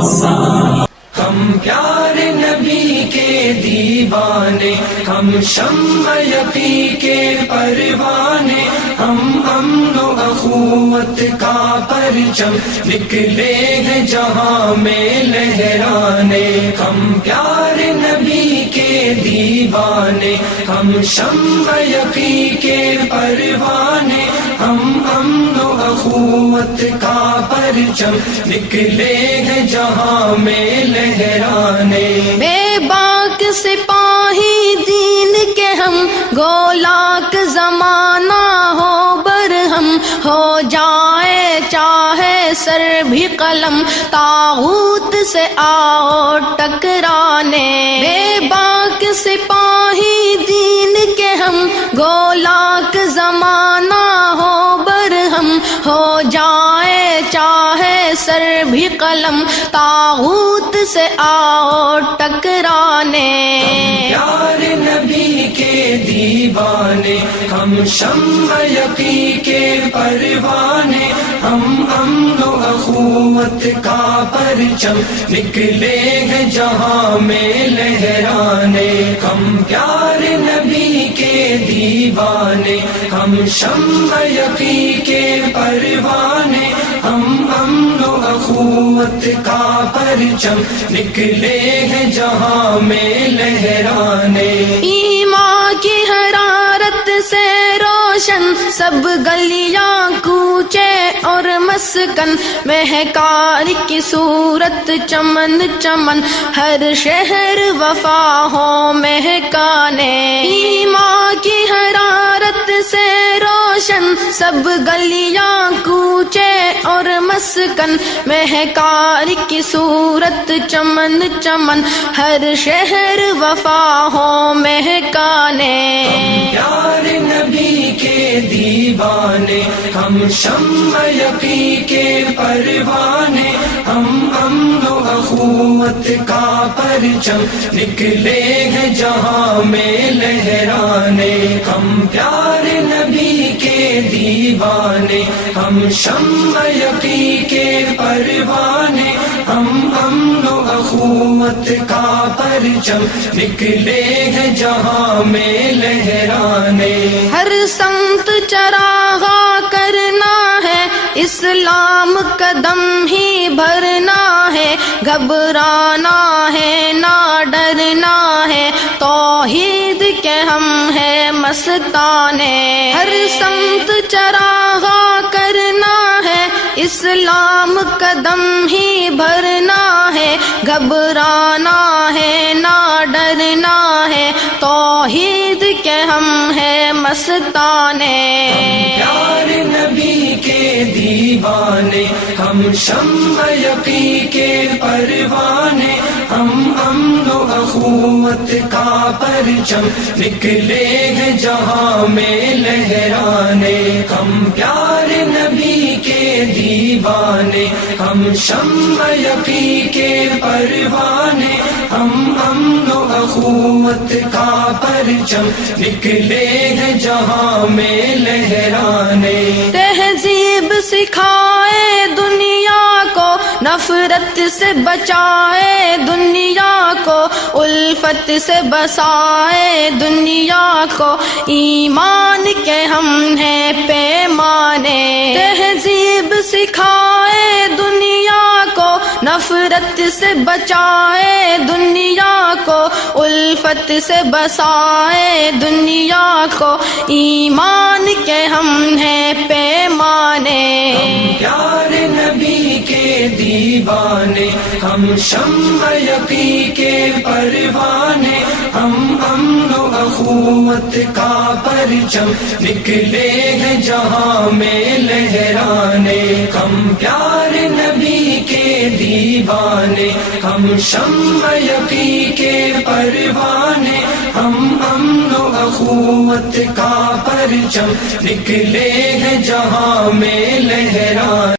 ہم پیارے نبی کے دیوانے، ہم شمع یقی کے پروانے، ہم امن و اخوت کا پرچم نکلے ہیں جہاں میں لہرانے۔ ہم پیارے نبی کے دیوانے، ہم شمع یقی کے پروانے، ہم امن و اخوت کا پرچم نکلے ہیں جہاں میں لہرانے۔ بے باک سپاہی دین کے ہم، گولاک زمانہ ہو برہم، ہو جائے چاہے سر بھی قلم، طاغوت سے آؤ ٹکرانے۔ بے باک سپاہی دین کے ہم، گولاک زمانہ ہو برہم، ہو جائے چاہے سر بھی قلم، طاغوت سے آؤ ٹکرانے۔ پیارے نبی کے دیوانے، ہم شمع یقی کے پروانے، ہم امن و اخوت کا پرچم نکلے ہیں جہاں میں لہرانے۔ ہم پیارے نبی کے دیوانے، ہم شمع یقی کے پروانے، ہم امن و اخوت کا پرچم نکلے ہیں جہاں میں لہرانے۔ ایمان کی حرارت سے روشن سب گلیاں کوچے اور مسکن، مہکار کی صورت چمن چمن، ہر شہر وفا ہو مہکانے۔ ایمان کی حرارت سے روشن سب گلیاں کوچے اور مسکن، مہکار کی صورت چمن چمن، ہر شہر وفا ہو مہکانے۔ پیارے نبی کے دیوانے، ہم شمع یقی کے پروانے، ہم امن و اخوت کا پرچم نکلے ہیں جہاں میں لہرانے۔ ہم پیارے نبی کے دیوانے، ہم شمع یقی کے پروانے، ہم امن و اخوت کا پرچم نکلے ہیں جہاں میں لہرانے۔ ہر سمت چراغا کرنا ہے، اسلام قدم ہی بھرنا ہے، گھبرانا ہے نہ ڈرنا ہے، توحید کے ہم ہیں مستانے۔ ہر سمت چراغا کرنا ہے، اسلام قدم ہی بھرنا ہے، گھبرانا ہے نہ ڈرنا ہے، توحید کے ہم ہیں مستانے۔ پیارے نبی کے دیوانے، ہم شمع یقی کے پروانے، ہم امن و اخوت کا پرچم نکلے ہیں جہاں میں لہرانے۔ ہم پیارے نبی کے دیوانے، ہم شمع یقی کے پروانے، ہم امن و اخوت کا پرچم نکلے ہیں جہاں میں لہرانے۔ تہذیب سکھائے دنیا کو، نفرت سے بچائے دنیا کو، الفت سے بسائے دنیا کو، ایمان کے ہم ہیں پیمانے۔ تہذیب سکھائے دنیا کو، نفرت سے بچائے دنیا کو، الفت سے بسائے دنیا کو، ایمان کے ہم ہیں پیمانے۔ پیارے نبی کے دیوانے، ہم شمع یقی کے پروانے، ہم امن و اخوت کا پرچم نکلے ہیں جہاں میں لہرانے۔ ہم پیارے نبی کے دیوانے، ہم شمع یقی کے پروانے، ہم امن و اخوت کا پرچم نکلے ہیں جہاں میں لہرانے۔